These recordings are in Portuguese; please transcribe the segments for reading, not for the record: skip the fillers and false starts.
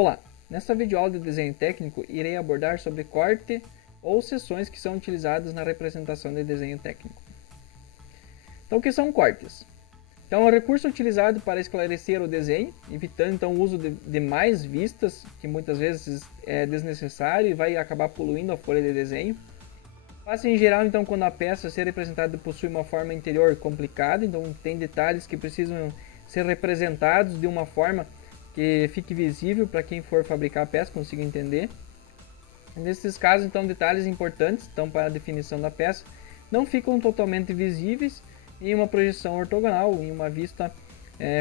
Olá! Nesta videoaula de desenho técnico, irei abordar sobre corte ou seções que são utilizadas na representação de desenho técnico. Então, o que são cortes? Então, é um recurso utilizado para esclarecer o desenho, evitando então, o uso de mais vistas, que muitas vezes é desnecessário e vai acabar poluindo a folha de desenho. Faz em geral, então, quando a peça a ser representada possui uma forma interior complicada, então tem detalhes que precisam ser representados de uma forma que fique visível para quem for fabricar a peça, consiga entender. Nesses casos, então, detalhes importantes então, para a definição da peça não ficam totalmente visíveis em uma projeção ortogonal, em uma vista,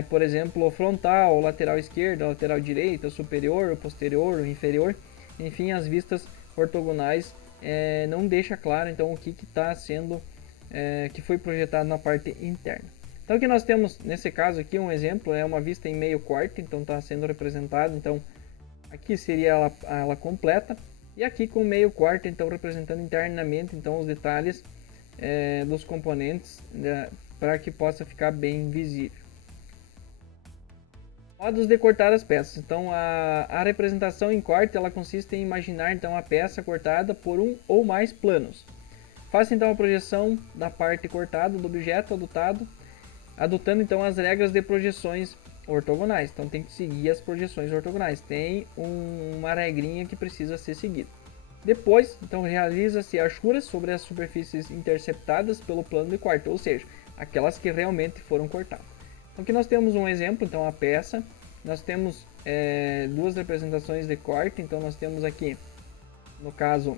por exemplo, frontal, lateral esquerda, lateral direita, superior, posterior, inferior. Enfim, as vistas ortogonais não deixa claro então o que está sendo, que foi projetado na parte interna. Então aqui nós temos, nesse caso aqui, um exemplo, é uma vista em meio corte, então está sendo representado, então aqui seria ela completa, e aqui com meio corte, então representando internamente então os detalhes dos componentes, para que possa ficar bem visível. Modos de cortar as peças. Então a representação em corte ela consiste em imaginar então a peça cortada por um ou mais planos. Faça então a projeção da parte cortada do objeto adotando então as regras de projeções ortogonais. Então tem que seguir as projeções ortogonais. Tem uma regrinha que precisa ser seguida. Depois, então realiza-se achuras sobre as superfícies interceptadas pelo plano de corte, ou seja, aquelas que realmente foram cortadas. Então aqui nós temos um exemplo, então a peça, nós temos duas representações de corte, então nós temos aqui, no caso,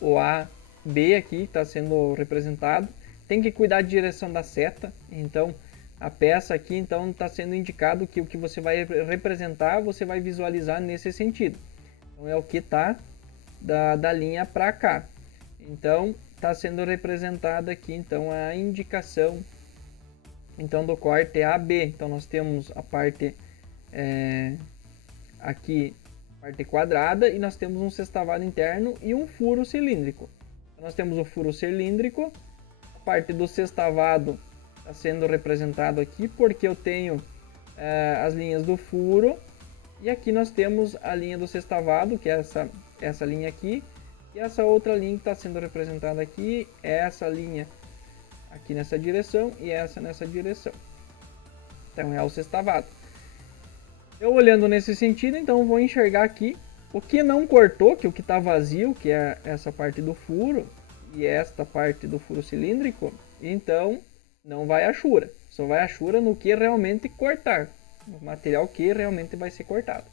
o AB aqui está sendo representado, tem que cuidar da direção da seta, então a peça aqui então está sendo indicado que o que você vai representar, você vai visualizar nesse sentido. Então é o que está da linha para cá. Então está sendo representada aqui então a indicação então do corte AB. Então nós temos a parte aqui, parte quadrada, e nós temos um sextavado interno e um furo cilíndrico. Então, nós temos o furo cilíndrico, a parte do sextavado está sendo representado aqui porque eu tenho as linhas do furo, e aqui nós temos a linha do sextavado, que é essa linha aqui, e essa outra linha que está sendo representada aqui é essa linha aqui nessa direção e essa nessa direção. Então é o sextavado. Eu olhando nesse sentido, então vou enxergar aqui o que não cortou, que o que está vazio, que é essa parte do furo e esta parte do furo cilíndrico, então não vai achura, só vai achura no que realmente cortar, no material que realmente vai ser cortado.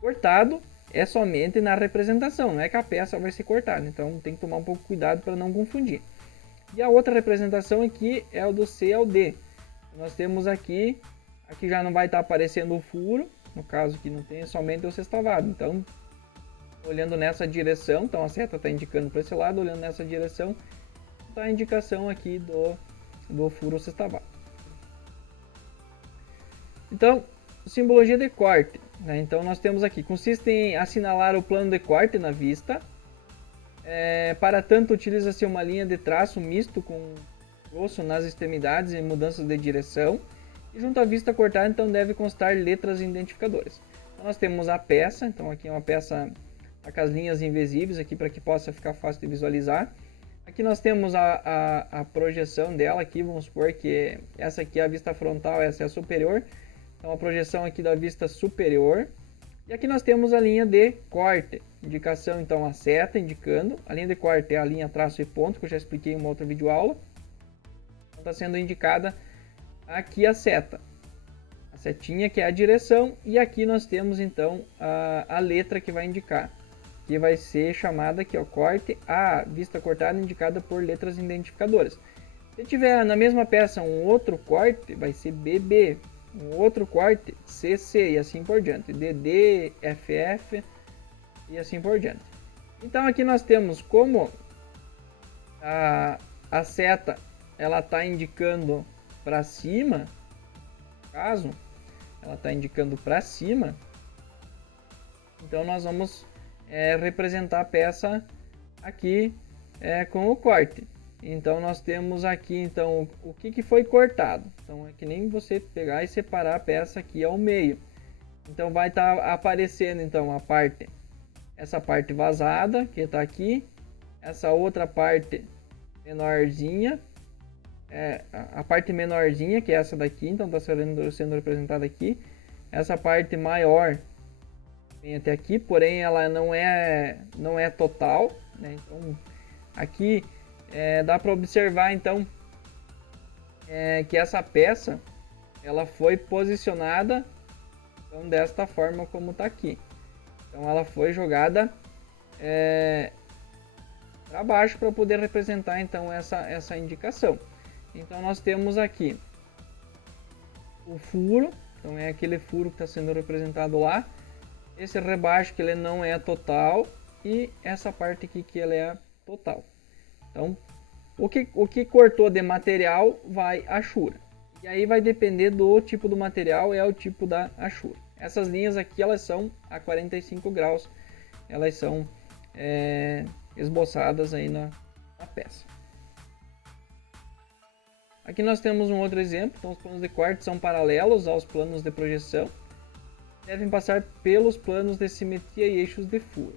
Cortado é somente na representação, não é que a peça vai ser cortada, então tem que tomar um pouco de cuidado para não confundir. E a outra representação aqui é o do C ao D. Nós temos aqui já não vai estar aparecendo o furo, no caso que não tem, somente o sextavado. Então, olhando nessa direção, então a seta está indicando para esse lado, olhando nessa direção, está a indicação aqui do furo sextavado. Então, simbologia de corte, né? Então nós temos aqui, consiste em assinalar o plano de corte na vista. Para tanto, utiliza-se uma linha de traço misto com grosso nas extremidades em mudanças de direção. E junto à vista cortada, então deve constar letras identificadoras. Então nós temos a peça, então aqui é uma peça com as linhas invisíveis aqui para que possa ficar fácil de visualizar. Aqui nós temos a projeção dela aqui, vamos supor que essa aqui é a vista frontal, essa é a superior. Então a projeção aqui da vista superior. E aqui nós temos a linha de corte, indicação então a seta indicando. A linha de corte é a linha traço e ponto, que eu já expliquei em uma outra videoaula. Então está sendo indicada aqui a seta, a setinha que é a direção, e aqui nós temos então a letra que vai indicar, que vai ser chamada aqui, ó, corte A, vista cortada indicada por letras identificadoras. Se tiver na mesma peça um outro corte, vai ser BB, um outro corte CC e assim por diante, DD, FF e assim por diante. Então aqui nós temos como a seta ela está indicando para cima, no caso, ela está indicando para cima, então nós vamos representar a peça aqui com o corte. Então nós temos aqui então o que foi cortado. Então é que nem você pegar e separar a peça aqui ao meio. Então vai estar aparecendo então essa parte vazada que está aqui, essa outra parte menorzinha, a parte menorzinha que é essa daqui, então está sendo representada aqui. Essa parte maior vem até aqui, porém ela não é total, né? Então aqui dá para observar então que essa peça ela foi posicionada então desta forma como está aqui. Então ela foi jogada para baixo para poder representar então essa indicação. Então nós temos aqui o furo, então é aquele furo que está sendo representado lá. Esse rebaixo que ele não é total e essa parte aqui que ele é total. Então o que cortou de material vai achura. E aí vai depender do tipo do material, é o tipo da achura. Essas linhas aqui elas são a 45 graus, elas são esboçadas aí na peça. Aqui nós temos um outro exemplo, então os planos de corte são paralelos aos planos de projeção, devem passar pelos planos de simetria e eixos de furo.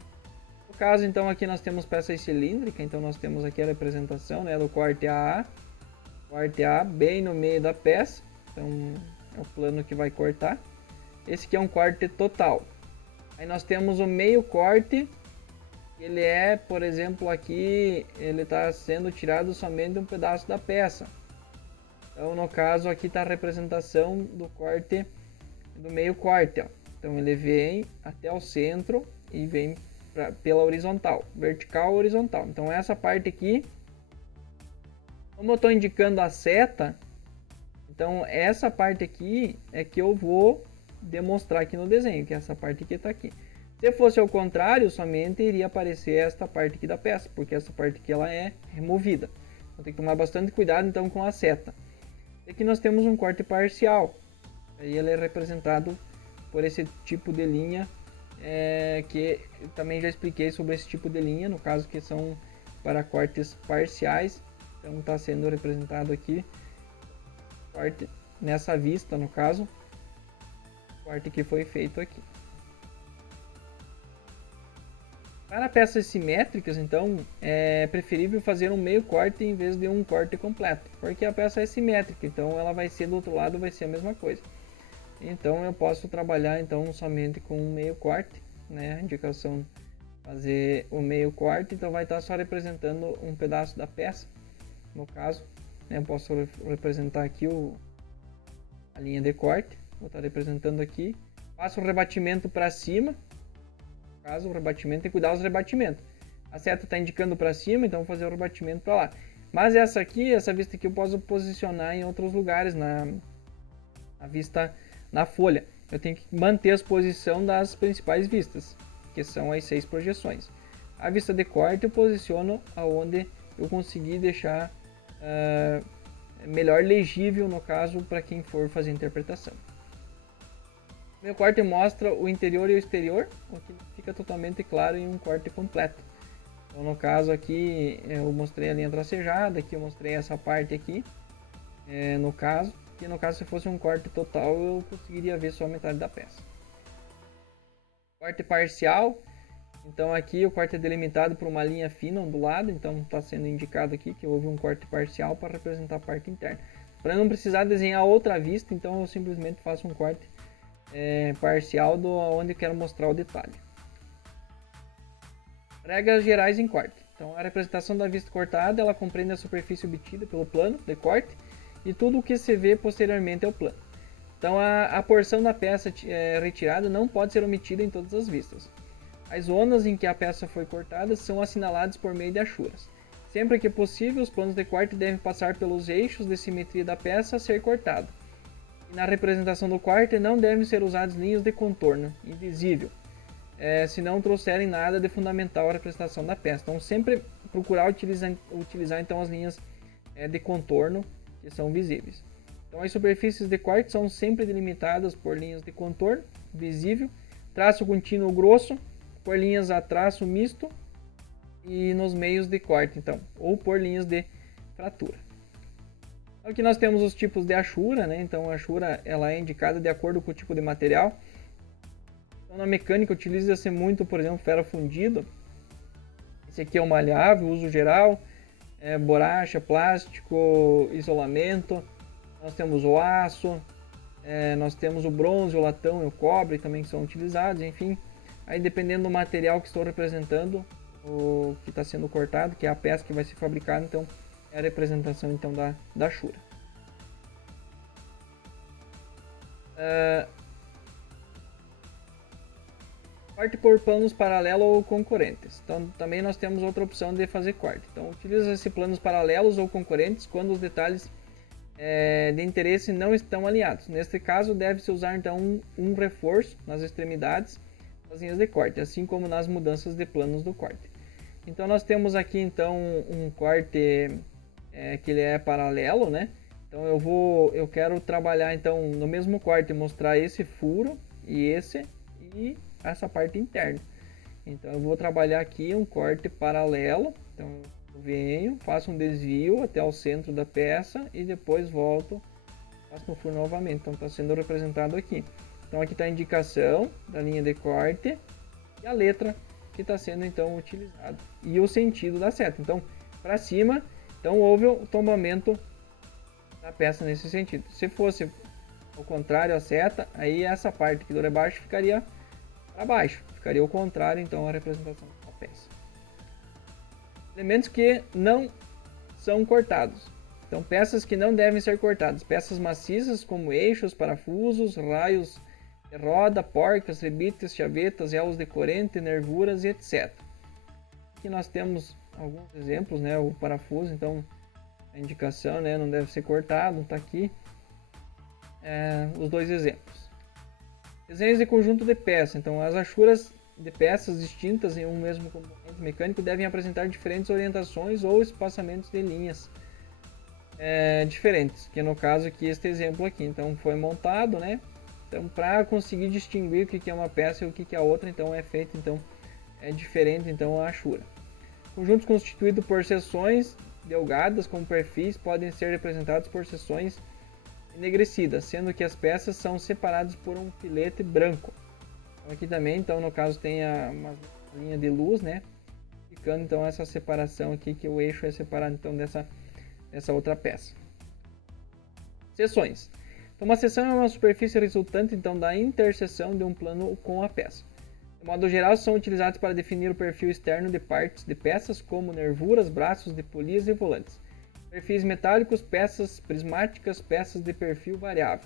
No caso então aqui nós temos peça cilíndrica, então nós temos aqui a representação, né, do corte AA, bem no meio da peça, então é o plano que vai cortar. Esse aqui é um corte total. Aí nós temos o meio corte, ele é, por exemplo, aqui ele está sendo tirado somente um pedaço da peça. Então no caso aqui está a representação do corte, do meio corte, ó. Então ele vem até o centro e vem pela horizontal, vertical ou horizontal. Então essa parte aqui, como eu estou indicando a seta, então essa parte aqui é que eu vou demonstrar aqui no desenho, que é essa parte que está aqui. Se fosse ao contrário, somente iria aparecer esta parte aqui da peça, porque essa parte aqui ela é removida. Então tem que tomar bastante cuidado então com a seta. Aqui nós temos um corte parcial, aí ele é representado por esse tipo de linha, que eu também já expliquei sobre esse tipo de linha, no caso que são para cortes parciais. Então está sendo representado aqui corte nessa vista, no caso, o corte que foi feito aqui. Para peças simétricas, então, é preferível fazer um meio corte em vez de um corte completo, porque a peça é simétrica, então ela vai ser do outro lado, vai ser a mesma coisa. Então eu posso trabalhar então somente com um meio corte, né? A indicação fazer o meio corte, então vai estar só representando um pedaço da peça, no caso, né? Eu posso representar aqui a linha de corte, vou estar representando aqui, faço o rebatimento para cima. Caso o rebatimento, tem que cuidar dos rebatimentos. A seta está indicando para cima, então vou fazer o rebatimento para lá. Mas essa vista aqui eu posso posicionar em outros lugares na vista, na folha. Eu tenho que manter a posição das principais vistas, que são as 6 projeções. A vista de corte eu posiciono aonde eu conseguir deixar melhor legível, no caso, para quem for fazer a interpretação. O meu corte mostra o interior e o exterior, o que fica totalmente claro em um corte completo. Então no caso aqui eu mostrei a linha tracejada, aqui eu mostrei essa parte aqui, no caso se fosse um corte total eu conseguiria ver só metade da peça. Corte parcial, então aqui o corte é delimitado por uma linha fina ondulada, então está sendo indicado aqui que houve um corte parcial para representar a parte interna. Para não precisar desenhar outra vista, então eu simplesmente faço um corte parcial onde eu quero mostrar o detalhe. Regras gerais em corte. Então a representação da vista cortada ela compreende a superfície obtida pelo plano de corte e tudo o que se vê posteriormente ao plano. Então a porção da peça retirada não pode ser omitida em todas as vistas. As zonas em que a peça foi cortada são assinaladas por meio de achuras. Sempre que possível, os planos de corte devem passar pelos eixos de simetria da peça a ser cortada. E na representação do corte não devem ser usadas linhas de contorno invisível, se não trouxerem nada de fundamental à representação da peça. Então sempre procurar utilizar então as linhas de contorno que são visíveis. Então as superfícies de corte são sempre delimitadas por linhas de contorno visível, traço contínuo grosso, por linhas a traço misto e nos meios de corte, então, ou por linhas de fratura. Aqui nós temos os tipos de achura, né? Então a achura ela é indicada de acordo com o tipo de material. Então, na mecânica utiliza-se muito, por exemplo, ferro fundido. Esse aqui é o maleável, uso geral, borracha, plástico, isolamento. Nós temos o aço, nós temos o bronze, o latão e o cobre também que são utilizados, enfim. Aí dependendo do material que estou representando, o que está sendo cortado, que é a peça que vai ser fabricada, então é a representação então da Ashura. Corte por planos paralelos ou concorrentes. Então também nós temos outra opção de fazer corte. Então utiliza-se planos paralelos ou concorrentes quando os detalhes de interesse não estão alinhados. Neste caso deve-se usar então um reforço nas extremidades das linhas de corte, assim como nas mudanças de planos do corte. Então nós temos aqui então um corte que ele é paralelo, né? Então eu quero trabalhar então no mesmo corte, mostrar esse furo e essa parte interna. Então eu vou trabalhar aqui um corte paralelo. Então eu venho, faço um desvio até o centro da peça e depois volto, faço no furo novamente. Então está sendo representado aqui. Então aqui está a indicação da linha de corte e a letra que está sendo então utilizada e o sentido da seta. Então para cima, então houve o tombamento da peça nesse sentido. Se fosse ao contrário a seta, aí essa parte aqui do rebaixo ficaria para baixo, ficaria o contrário então a representação da peça. Elementos que não são cortados. Então peças que não devem ser cortadas, peças maciças como eixos, parafusos, raios de roda, porcas, rebites, chavetas, elos de corrente, nervuras e etc. Aqui nós temos alguns exemplos, né? O parafuso, então a indicação, né, não deve ser cortado, está aqui os dois exemplos. Desenhos de conjunto de peças. Então, as achuras de peças distintas em um mesmo componente mecânico devem apresentar diferentes orientações ou espaçamentos de linhas diferentes, que no caso aqui este exemplo aqui. Então, foi montado, né? Então, para conseguir distinguir o que é uma peça e o que é a outra, então é feito, então é diferente, então a achura. Conjuntos constituídos por seções delgadas como perfis podem ser representados por seções enegrecidas, sendo que as peças são separadas por um filete branco. Então, aqui também, então no caso tem uma linha de luz, né, indicando então essa separação aqui, que o eixo é separado então dessa outra peça. Seções. Então uma seção é uma superfície resultante então da interseção de um plano com a peça. De modo geral, são utilizados para definir o perfil externo de partes de peças como nervuras, braços de polias e volantes. Perfis metálicos, peças prismáticas, peças de perfil variável.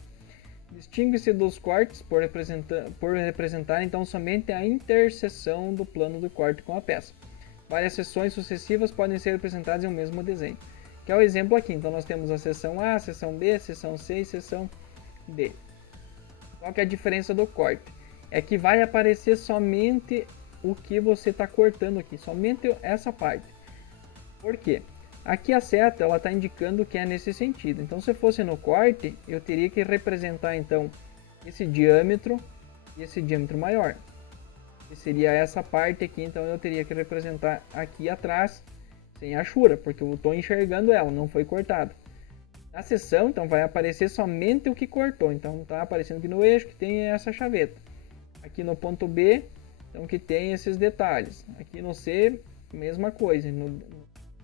Distingue-se dos cortes por representar então somente a interseção do plano do corte com a peça. Várias seções sucessivas podem ser representadas em um mesmo desenho, que é o exemplo aqui. Então nós temos a seção A, seção B, seção C e seção D. Qual que é a diferença do corte? É que vai aparecer somente o que você está cortando aqui, somente essa parte. Por quê? Aqui a seta ela está indicando que é nesse sentido. Então se fosse no corte, eu teria que representar então esse diâmetro e esse diâmetro maior. Que seria essa parte aqui, então eu teria que representar aqui atrás sem achura, porque eu estou enxergando ela, não foi cortado. Na seção, então vai aparecer somente o que cortou. Então está aparecendo aqui no eixo que tem essa chaveta. Aqui no ponto B, então que tem esses detalhes. Aqui no C, mesma coisa. No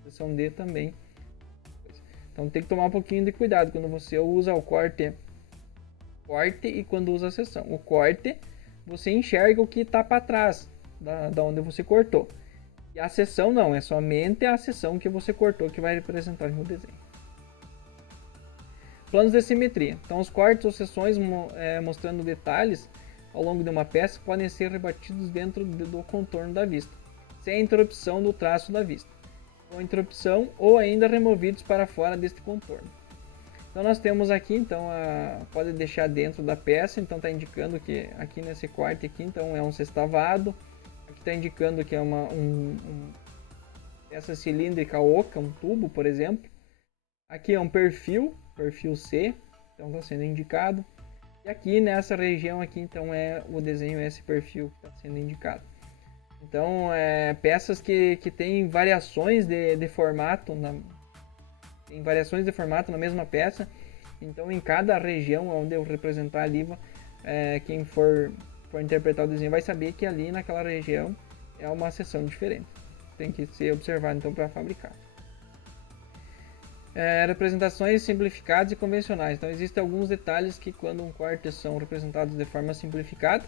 seção D também. Então tem que tomar um pouquinho de cuidado quando você usa o corte e quando usa a seção. O corte, você enxerga o que está para trás da onde você cortou. E a seção não, é somente a seção que você cortou que vai representar no desenho. Planos de simetria. Então os cortes ou seções mostrando detalhes ao longo de uma peça podem ser rebatidos dentro do contorno da vista, sem a interrupção do traço da vista, com interrupção ou ainda removidos para fora deste contorno. Então nós temos aqui, então pode deixar dentro da peça, então está indicando que aqui nesse corte aqui, então é um sextavado, aqui está indicando que é uma peça cilíndrica oca, um tubo, por exemplo. Aqui é um perfil C, então está sendo indicado. E aqui nessa região aqui, então é o desenho esse perfil que está sendo indicado. Então peças que têm variações de formato, tem variações de formato na mesma peça. Então em cada região onde eu representar ali, quem for for interpretar o desenho, vai saber que ali naquela região é uma seção diferente. Tem que ser observado então para fabricar. Representações simplificadas e convencionais. Então existem alguns detalhes que quando um quarto são representados de forma simplificada,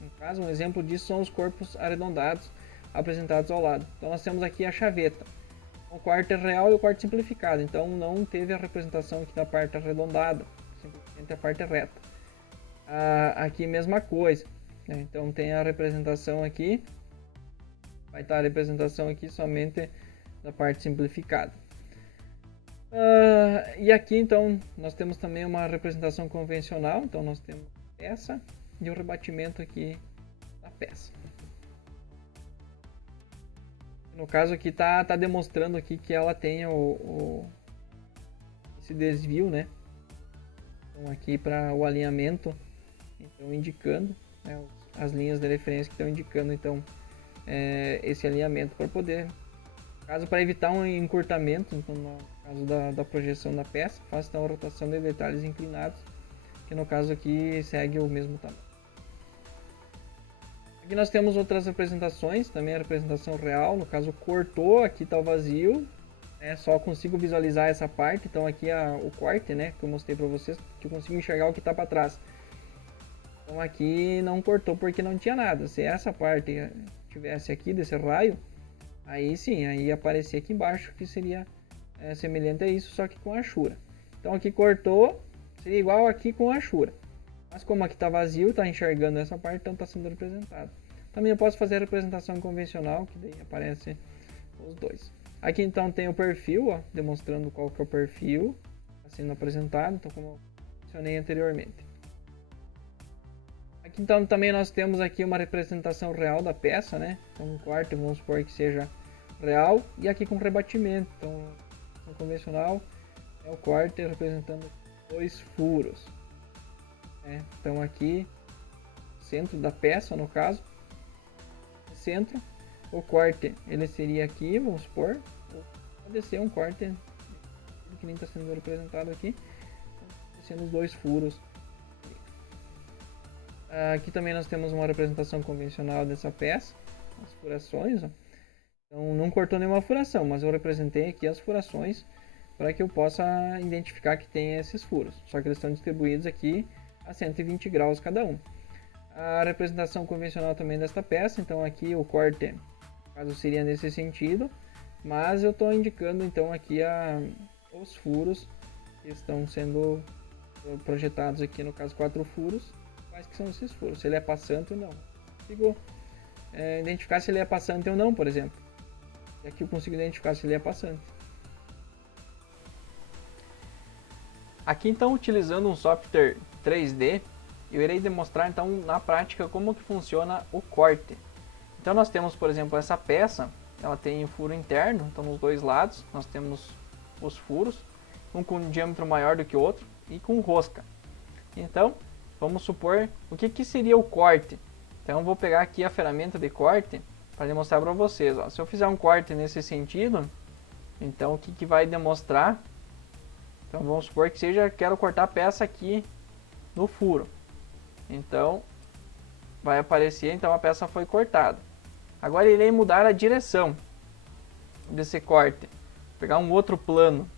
no caso, um exemplo disso são os corpos arredondados apresentados ao lado. Então nós temos aqui a chaveta. O quarto é real e o quarto simplificado, então não teve a representação aqui da parte arredondada, simplesmente a parte reta. Aqui mesma coisa, né? Então tem a representação aqui, vai estar a representação aqui somente da parte simplificada. E aqui então nós temos também uma representação convencional, então nós temos a peça e o rebatimento aqui da peça. No caso aqui tá demonstrando aqui que ela tem esse desvio, né? Então aqui para o alinhamento, então indicando, né, as linhas de referência que estão indicando então esse alinhamento para poder, caso para evitar um encurtamento, então no caso da projeção da peça, faz então a rotação de detalhes inclinados, que no caso aqui segue o mesmo tamanho. Aqui nós temos outras representações, também a representação real, no caso cortou, aqui está o vazio, só consigo visualizar essa parte, então aqui o corte, né, que eu mostrei para vocês, que eu consigo enxergar o que está para trás. Então aqui não cortou porque não tinha nada, se essa parte tivesse aqui desse raio, aí sim, aí aparecia aqui embaixo, que seria semelhante a isso, só que com achura. Então aqui cortou, seria igual aqui com achura. Mas como aqui está vazio, está enxergando essa parte, então está sendo representado. Também eu posso fazer a representação convencional, que daí aparece os dois. Aqui então tem o perfil, ó, demonstrando qual que é o perfil está sendo apresentado, então como eu mencionei anteriormente. Aqui então também nós temos aqui uma representação real da peça, né? Então um quarto, vamos supor que seja real, e aqui com rebatimento. Então o convencional é o quarto representando 2 furos. Então aqui, centro da peça no caso, centro, o corte ele seria aqui, vamos supor, pode ser um corte que nem está sendo representado aqui, sendo os 2 furos. Aqui também nós temos uma representação convencional dessa peça, as furações, ó. Então não cortou nenhuma furação, mas eu representei aqui as furações para que eu possa identificar que tem esses furos, só que eles estão distribuídos aqui a 120 graus cada um. A representação convencional também desta peça, então aqui o corte, no caso seria nesse sentido, mas eu estou indicando então aqui os furos que estão sendo projetados aqui, no caso 4 furos, quais que são esses furos, se ele é passante ou não. Consigo identificar se ele é passante ou não, por exemplo. E aqui eu consigo identificar se ele é passante. Aqui então, utilizando um software 3D, eu irei demonstrar então na prática como que funciona o corte. Então nós temos, por exemplo, essa peça, ela tem um furo interno, então nos dois lados nós temos os furos, um com um diâmetro maior do que o outro e com rosca. Então, vamos supor, o que seria o corte? Então eu vou pegar aqui a ferramenta de corte para demonstrar para vocês. Ó. Se eu fizer um corte nesse sentido, então o que vai demonstrar? Então vamos supor que seja, quero cortar a peça aqui no furo. Então vai aparecer, então a peça foi cortada. Agora irei mudar a direção desse corte. Vou pegar um outro plano.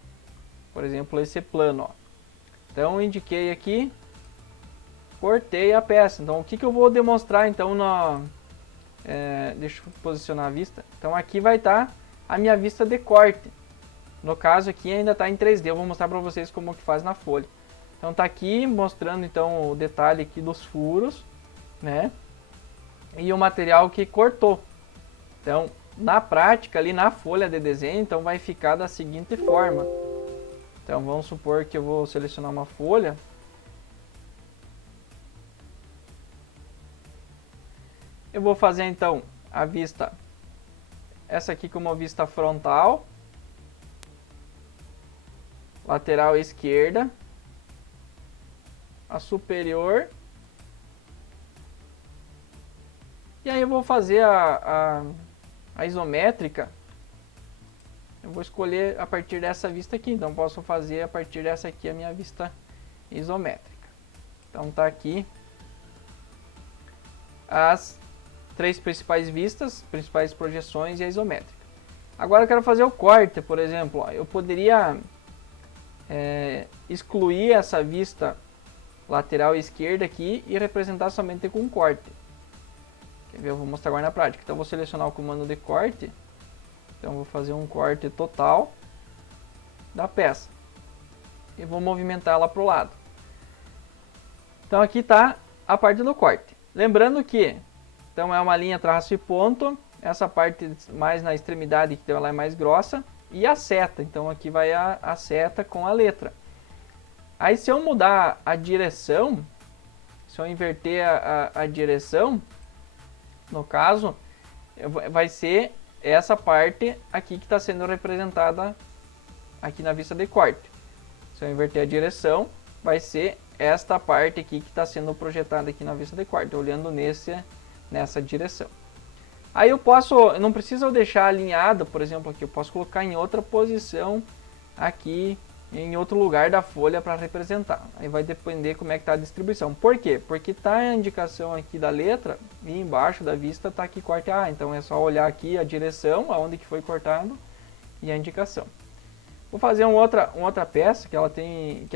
Por exemplo, esse plano, ó. Então eu indiquei aqui, cortei a peça. Então o que eu vou demonstrar então deixa eu posicionar a vista. Então aqui vai estar a minha vista de corte. No caso aqui ainda está em 3D, eu vou mostrar para vocês como que faz na folha. Então está aqui mostrando então o detalhe aqui dos furos, né? E o material que cortou. Então na prática ali na folha de desenho, então vai ficar da seguinte forma. Então vamos supor que eu vou selecionar uma folha. Eu vou fazer então a vista, essa aqui como vista frontal. Lateral esquerda, a superior, e aí eu vou fazer a isométrica. Eu vou escolher a partir dessa vista aqui, então posso fazer a partir dessa aqui a minha vista isométrica. Então tá aqui as 3 principais vistas, principais projeções e a isométrica. Agora eu quero fazer o corte, por exemplo. Eu poderia excluir essa vista lateral esquerda aqui e representar somente com corte. Quer ver? Eu vou mostrar agora na prática. Então eu vou selecionar o comando de corte. Então eu vou fazer um corte total da peça e vou movimentar ela para o lado. Então aqui está a parte do corte. Lembrando que então é uma linha traço e ponto, essa parte mais na extremidade que ela é mais grossa, e a seta. Então aqui vai a seta com a letra. Aí se eu mudar a direção, se eu inverter a direção, no caso, vai ser essa parte aqui que está sendo representada aqui na vista de corte. Se eu inverter a direção, vai ser esta parte aqui que está sendo projetada aqui na vista de corte, olhando nessa direção. Aí eu não preciso deixar alinhado, por exemplo, aqui eu posso colocar em outra posição aqui, em outro lugar da folha para representar. Aí vai depender como é que está a distribuição. Por quê? Porque está a indicação aqui da letra e embaixo da vista está aqui corte A. Então é só olhar aqui a direção, aonde que foi cortado e a indicação. Vou fazer uma outra peça que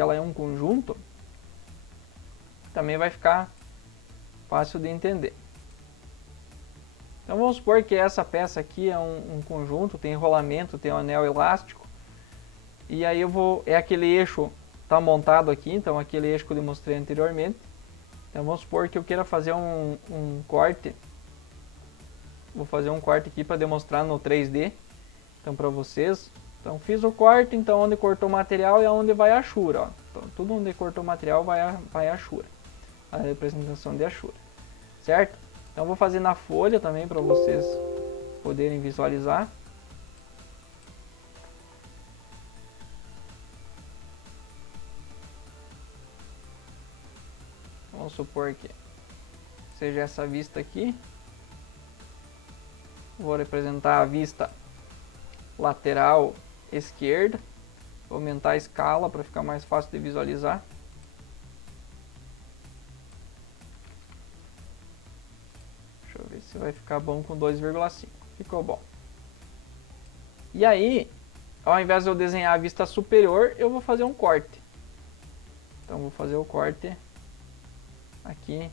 ela é um conjunto. Também vai ficar fácil de entender. Então vamos supor que essa peça aqui é um conjunto, tem enrolamento, tem um anel elástico. E aí é aquele eixo está montado aqui, então aquele eixo que eu demonstrei anteriormente. Então vamos supor que eu queira fazer um corte. Vou fazer um corte aqui para demonstrar no 3D. Então para vocês. Então fiz o corte, então onde cortou o material é onde vai a achura. Ó. Então, tudo onde cortou o material vai a achura. A representação de achura. Certo? Então vou fazer na folha também para vocês poderem visualizar. Vamos supor que seja essa vista aqui. Vou representar a vista lateral esquerda. Vou aumentar a escala para ficar mais fácil de visualizar. Deixa eu ver se vai ficar bom com 2,5. Ficou bom. E aí, ao invés de eu desenhar a vista superior, eu vou fazer um corte. Então vou fazer o corte aqui.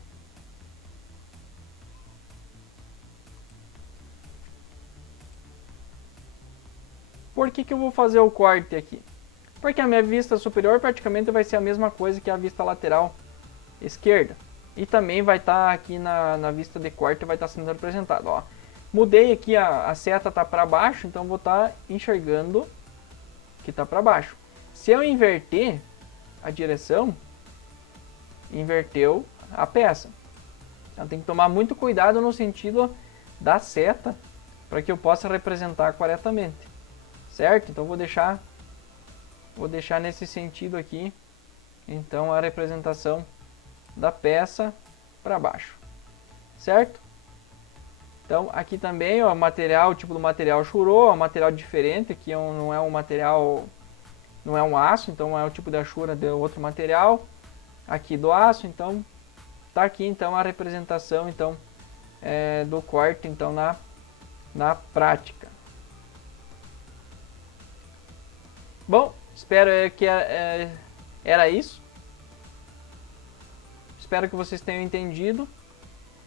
Por que eu vou fazer o corte aqui? Porque a minha vista superior praticamente vai ser a mesma coisa que a vista lateral esquerda. E também vai estar aqui na vista de corte, vai estar sendo representado. Ó. Mudei aqui, a seta está para baixo, então vou estar enxergando que está para baixo. Se eu inverter a direção, inverteu a peça. Então tem que tomar muito cuidado no sentido da seta para que eu possa representar corretamente, certo? Então vou deixar nesse sentido aqui, então a representação da peça para baixo, certo? Então aqui também ó, o tipo do material Shuro, é um material diferente, aqui não é um material, não é um aço, então é o tipo de Ashura de outro material. Aqui do aço, então tá aqui então a representação então do corte então na prática. Bom, espero que era isso. Espero que vocês tenham entendido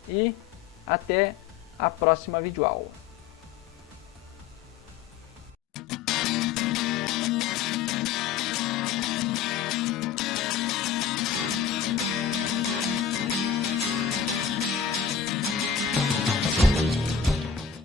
e até a próxima videoaula.